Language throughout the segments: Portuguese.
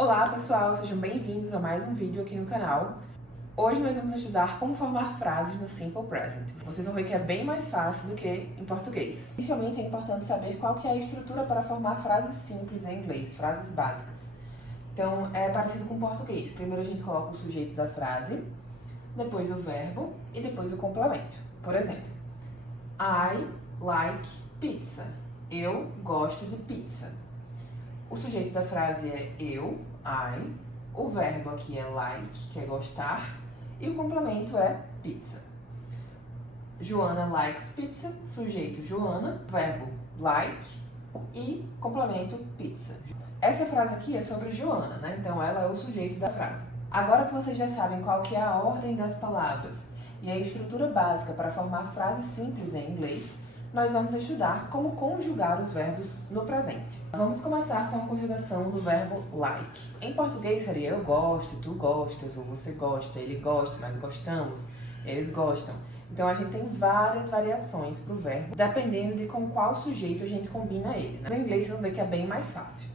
Olá pessoal, sejam bem-vindos a mais um vídeo aqui no canal. Hoje nós vamos estudar como formar frases no Simple Present. Vocês vão ver que é bem mais fácil do que em português. Inicialmente é importante saber qual que é a estrutura para formar frases simples em inglês, frases básicas. Então é parecido com o português. Primeiro a gente coloca o sujeito da frase, depois o verbo e depois o complemento. Por exemplo, I like pizza. Eu gosto de pizza. O sujeito da frase é eu, I, o verbo aqui é like, que é gostar, e o complemento é pizza. Joana likes pizza, sujeito Joana, verbo like e complemento pizza. Essa frase aqui é sobre Joana, né? Então ela é o sujeito da frase. Agora que vocês já sabem qual que é a ordem das palavras e a estrutura básica para formar frases simples em inglês, nós vamos estudar como conjugar os verbos no presente. Vamos começar com a conjugação do verbo like. Em português seria eu gosto, tu gostas, ou você gosta, ele gosta, nós gostamos, eles gostam. Então a gente tem várias variações para o verbo, dependendo de com qual sujeito a gente combina ele, né? No inglês vocês vão ver que é bem mais fácil.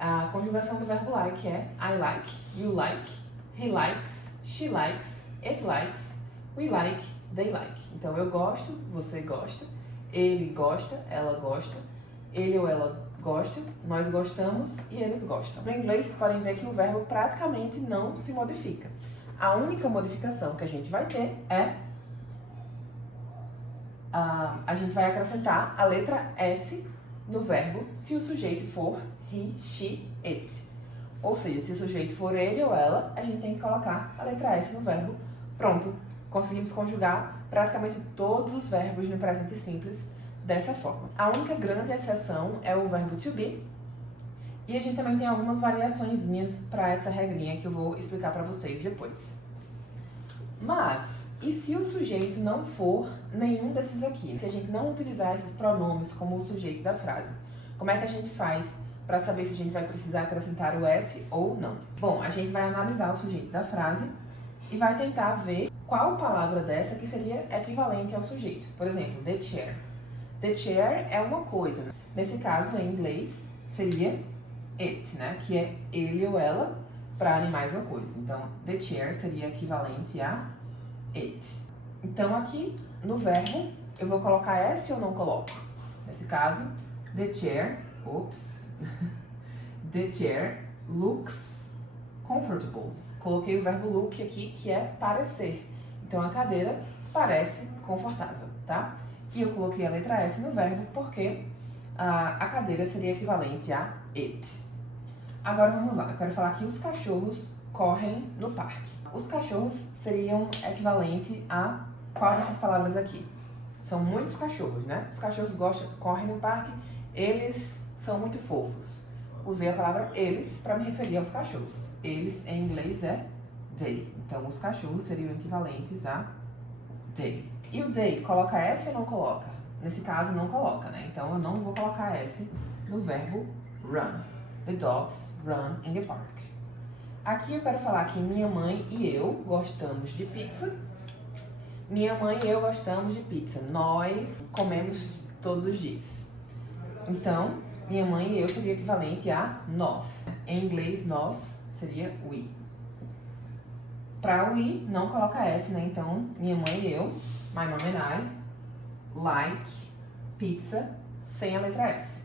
A conjugação do verbo like é I like, you like, he likes, she likes, it likes, we like, they like. Então eu gosto, você gosta, ele gosta, ela gosta, ele ou ela gosta, nós gostamos e eles gostam. No inglês, vocês podem ver que o verbo praticamente não se modifica. A única modificação que a gente vai ter é a gente vai acrescentar a letra S no verbo se o sujeito for he, she, it. Ou seja, se o sujeito for ele ou ela, a gente tem que colocar a letra S no verbo. Pronto, conseguimos conjugar praticamente todos os verbos no presente simples dessa forma. A única grande exceção é o verbo to be, e a gente também tem algumas variaçõezinhas para essa regrinha que eu vou explicar para vocês depois. Mas, e se o sujeito não for nenhum desses aqui? Se a gente não utilizar esses pronomes como o sujeito da frase, como é que a gente faz para saber se a gente vai precisar acrescentar o S ou não? Bom, a gente vai analisar o sujeito da frase e vai tentar ver qual palavra dessa que seria equivalente ao sujeito. Por exemplo, the chair. The chair é uma coisa, né? Nesse caso, em inglês, seria it, né? Que é ele ou ela para animais ou coisas. Então, the chair seria equivalente a it. Então, aqui no verbo, eu vou colocar S ou não coloco? Nesse caso, the chair, the chair looks comfortable. Coloquei o verbo look aqui, que é parecer. Então, a cadeira parece confortável, tá? E eu coloquei a letra S no verbo porque a cadeira seria equivalente a it. Agora vamos lá, eu quero falar que os cachorros correm no parque. Os cachorros seriam equivalente a qual dessas palavras aqui? São muitos cachorros, né? Os cachorros correm no parque, eles são muito fofos. Usei a palavra eles para me referir aos cachorros. Eles, em inglês, é they. Então, os cachorros seriam equivalentes a they. E o they, coloca S ou não coloca? Nesse caso, não coloca, né? Então, eu não vou colocar S no verbo run. The dogs run in the park. Aqui eu quero falar que minha mãe e eu gostamos de pizza. Minha mãe e eu gostamos de pizza. Nós comemos todos os dias. Então, minha mãe e eu seria equivalente a nós. Em inglês, nós seria we. Para we, não coloca S, né? Então, minha mãe e eu, my mom and I, like pizza, sem a letra S.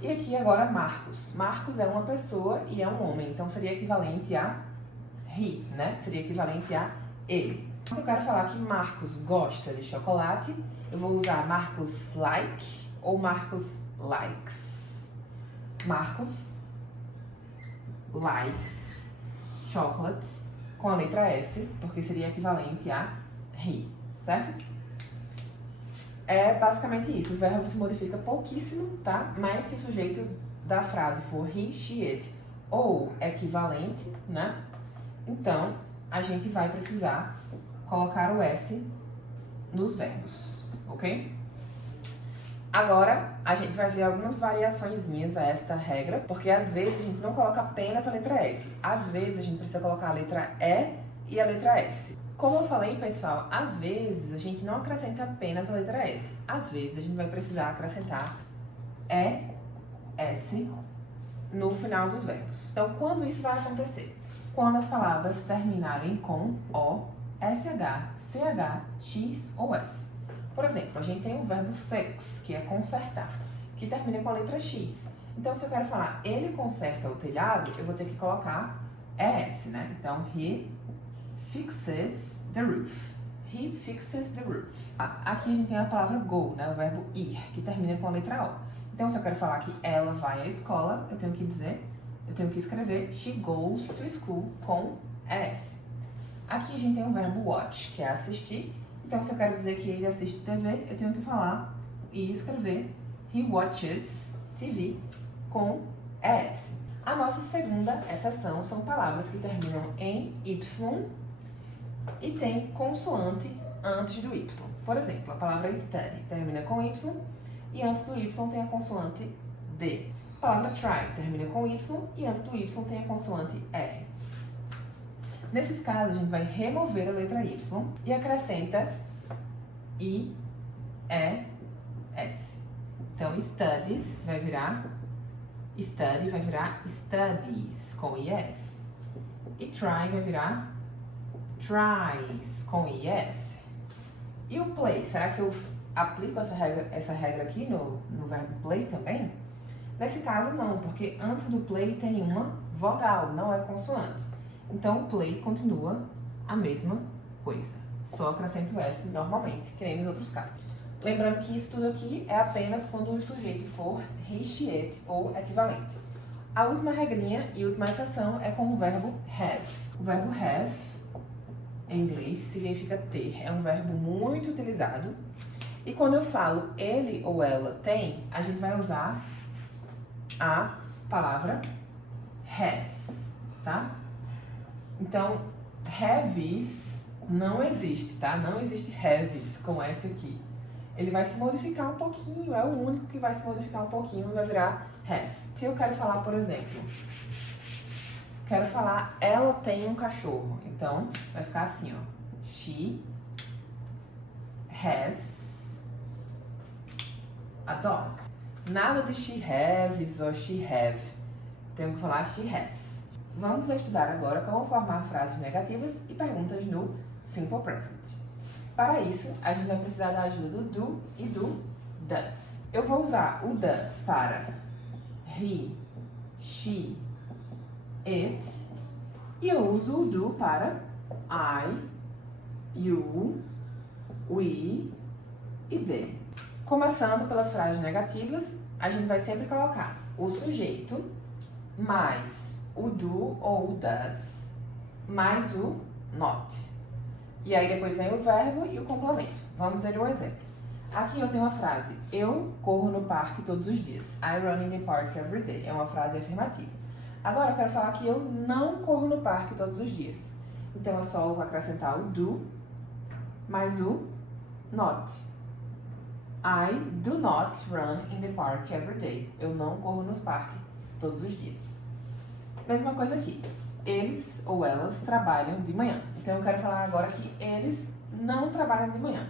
E aqui agora Marcos. Marcos é uma pessoa e é um homem, então seria equivalente a he, né? Seria equivalente a ele. Se eu quero falar que Marcos gosta de chocolate, eu vou usar Marcos like ou Marcos likes. Marcos likes chocolate com a letra S, porque seria equivalente a he, certo? É basicamente isso, o verbo se modifica pouquíssimo, tá? Mas se o sujeito da frase for he, she, it ou equivalente, né? Então, a gente vai precisar colocar o S nos verbos, ok? Agora, a gente vai ver algumas variaçõezinhas a esta regra, porque às vezes a gente não coloca apenas a letra S. Às vezes a gente precisa colocar a letra E e a letra S. Como eu falei, pessoal, às vezes a gente não acrescenta apenas a letra S. Às vezes a gente vai precisar acrescentar E, S no final dos verbos. Então, quando isso vai acontecer? Quando as palavras terminarem com O, SH, CH, X ou S. Por exemplo, a gente tem o verbo fix, que é consertar, que termina com a letra X. Então, se eu quero falar ele conserta o telhado, eu vou ter que colocar ES, né? Então, he fixes the roof. He fixes the roof. Aqui a gente tem a palavra go, né? O verbo ir, que termina com a letra O. Então, se eu quero falar que ela vai à escola, eu tenho que escrever she goes to school com S. Aqui a gente tem o verbo watch, que é assistir. Então, se eu quero dizer que ele assiste TV, eu tenho que falar e escrever he watches TV com S. A nossa segunda exceção são palavras que terminam em Y e tem consoante antes do Y. Por exemplo, a palavra study termina com Y e antes do Y tem a consoante D. A palavra try termina com Y e antes do Y tem a consoante R. Nesses casos, a gente vai remover a letra Y e acrescenta I, E, S. Então, studies vai virar study, vai virar studies com IS. E try vai virar tries com IS. E o play, será que eu aplico essa regra aqui no verbo play também? Nesse caso, não, porque antes do play tem uma vogal, não é consoante. Então, o play continua a mesma coisa. Só acrescento o S normalmente, que nem nos outros casos. Lembrando que isso tudo aqui é apenas quando o sujeito for he, she, it ou equivalente. A última regrinha e última exceção é com o verbo have. O verbo have, em inglês, significa ter. É um verbo muito utilizado. E quando eu falo ele ou ela tem, a gente vai usar a palavra has, tá? Então, haves não existe, tá? Não existe haves com esse aqui. Ele vai se modificar um pouquinho, é o único que vai se modificar um pouquinho e vai virar has. Se eu quero falar, por exemplo, quero falar ela tem um cachorro. Então, vai ficar assim, ó. She has a dog. Nada de she haves ou she have. Tenho que falar she has. Vamos estudar agora como formar frases negativas e perguntas no Simple Present. Para isso, a gente vai precisar da ajuda do do e do does. Eu vou usar o does para he, she, it. E eu uso o do para I, you, we e they. Começando pelas frases negativas, a gente vai sempre colocar o sujeito mais o do ou o does mais o not. E aí depois vem o verbo e o complemento. Vamos ver um exemplo. Aqui eu tenho uma frase, eu corro no parque todos os dias. I run in the park every day. É uma frase afirmativa. Agora eu quero falar que eu não corro no parque todos os dias. Então é só eu acrescentar o do mais o not. I do not run in the park every day. Eu não corro no parque todos os dias. Mesma coisa aqui. Eles ou elas trabalham de manhã. Então, eu quero falar agora que eles não trabalham de manhã.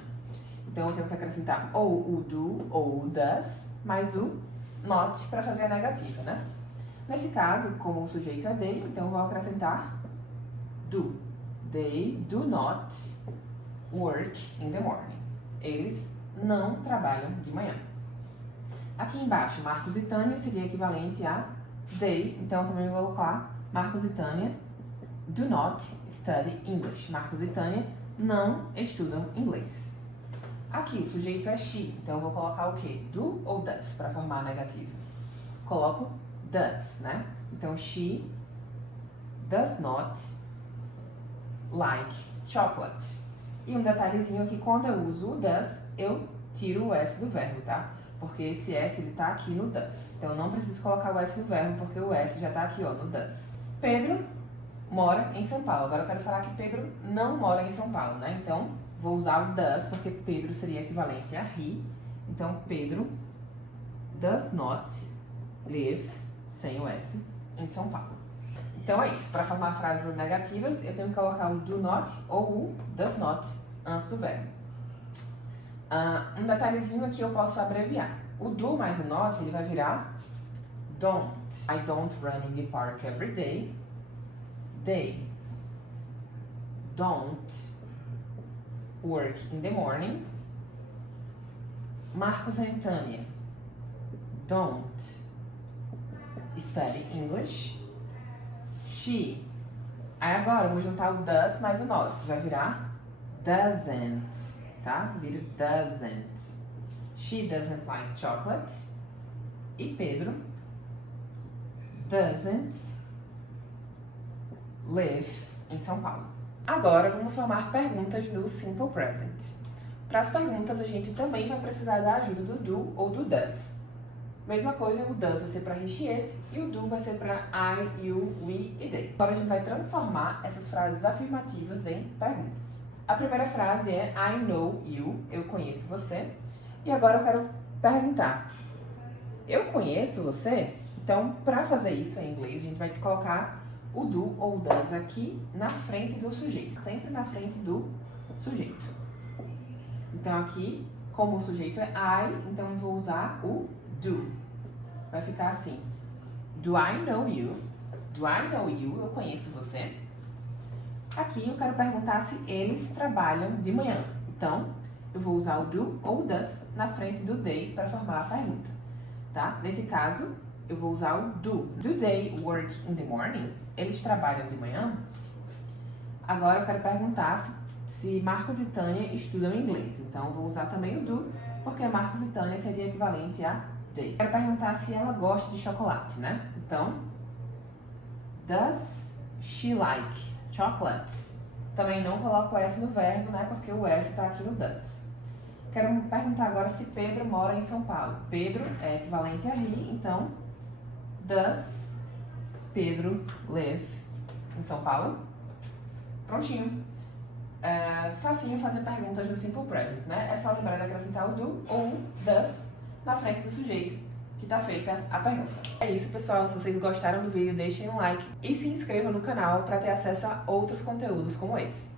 Então, eu tenho que acrescentar ou o do ou o does, mais o not para fazer a negativa, né? Nesse caso, como o sujeito é they, então eu vou acrescentar do. They do not work in the morning. Eles não trabalham de manhã. Aqui embaixo, Marcos e Tânia seria equivalente a they, então eu também vou colocar Marcos e Tânia do not study English. Marcos e Tânia não estudam inglês. Aqui o sujeito é she, então eu vou colocar o quê? Do ou does para formar a negativa? Coloco does, né? Então she does not like chocolate. E um detalhezinho aqui, quando eu uso o does, eu tiro o S do verbo, tá? Porque esse S ele tá aqui no does. Então eu não preciso colocar o S no verbo, porque o S já tá aqui, ó, no does. Pedro mora em São Paulo. Agora eu quero falar que Pedro não mora em São Paulo, né? Então, vou usar o does, porque Pedro seria equivalente a he. Então, Pedro does not live, sem o S, em São Paulo. Então é isso. Para formar frases negativas, eu tenho que colocar o do not ou o does not antes do verbo. Um detalhezinho aqui eu posso abreviar. O do mais o not, ele vai virar Don't. I don't run in the park every day. They don't work in the morning. Marcos and Tânia don't study English. She. Aí agora eu vou juntar o does mais o not, que vai virar doesn't, tá? Vira doesn't. She doesn't like chocolate. E Pedro doesn't live em São Paulo. Agora vamos formar perguntas no Simple Present. Para as perguntas a gente também vai precisar da ajuda do do ou do does. Mesma coisa, o does vai ser para he, she, it e o do vai ser para I, you, we e they. Agora a gente vai transformar essas frases afirmativas em perguntas. A primeira frase é I know you, eu conheço você. E agora eu quero perguntar, eu conheço você? Então, para fazer isso em inglês, a gente vai colocar o do ou o does aqui na frente do sujeito, sempre na frente do sujeito. Então aqui, como o sujeito é I, então eu vou usar o do. Vai ficar assim. Do I know you? Do I know you? Eu conheço você. Aqui eu quero perguntar se eles trabalham de manhã. Então, eu vou usar o do ou o does na frente do they para formar a pergunta. Tá? Nesse caso, eu vou usar o do. Do they work in the morning? Eles trabalham de manhã? Agora eu quero perguntar se Marcos e Tânia estudam inglês. Então, eu vou usar também o do, porque Marcos e Tânia seria equivalente a they. Quero perguntar se ela gosta de chocolate, né? Então, does she like chocolates? Também não coloco o S no verbo, né? Porque o S está aqui no does. Quero perguntar agora se Pedro mora em São Paulo. Pedro é equivalente a he, então, does Pedro live em São Paulo? Prontinho. Facinho fazer perguntas no Simple Present, né? É só lembrar de acrescentar o do ou o does na frente do sujeito que está feita a pergunta. É isso, pessoal. Se vocês gostaram do vídeo, deixem um like e se inscrevam no canal para ter acesso a outros conteúdos como esse.